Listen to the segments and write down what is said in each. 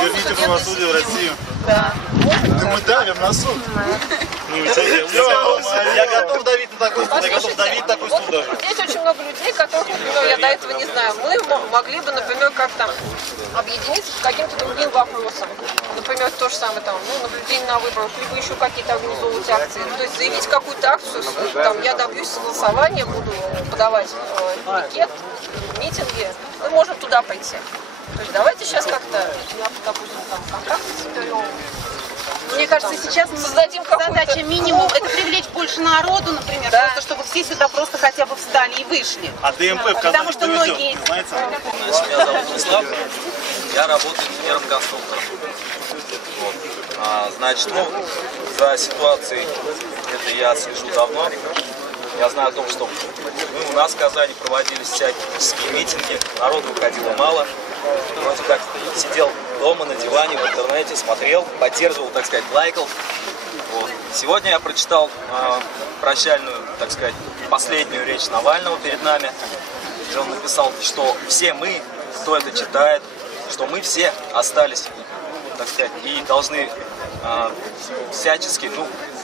Верните правосудие в Россию. Да. Да мы давим на суд. Я готов давить на такой суд, я готов давить такой суд даже. Здесь очень много людей, которых, например, я до этого не знаю. Мы могли бы, например, как-то объединиться с каким-то другим вопросом. Например, то же самое там, наблюдение на выборах, либо еще какие-то организовывать акции. То есть заявить какую-то акцию, там, я добьюсь согласования, буду подавать пикет, митинги, мы можем туда пойти. То есть давайте сейчас как-то, допустим, там контакты соберем. Мне кажется, сейчас мы создадим задача минимум это привлечь больше народу, например, да. просто чтобы все сюда просто хотя бы встали и вышли. А ДМП в Казани потому что доведет, многие... знаете? Значит, меня зовут Владислав, я работаю инженером-конструктором. Вот. Значит, за ситуацией это я слежу давно. Я знаю о том, что у нас в Казани проводились всякие митинги, народу выходило мало. Вроде как сидел дома на диване, в интернете, смотрел, поддерживал, так сказать, лайкал. Вот. Сегодня я прочитал прощальную, так сказать, последнюю речь Навального перед нами, где он написал, что все мы, кто это читает, что мы все остались, так сказать, и должны всячески,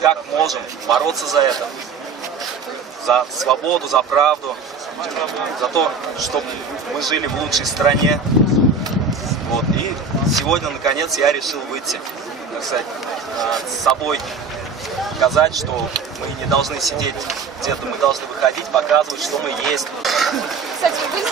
как можем, бороться за это, за свободу, за правду, за то, чтобы мы жили в лучшей стране. Вот. И сегодня, наконец, я решил выйти, так сказать, с собой, показать, что мы не должны сидеть где-то, мы должны выходить, показывать, что мы есть. Кстати, вы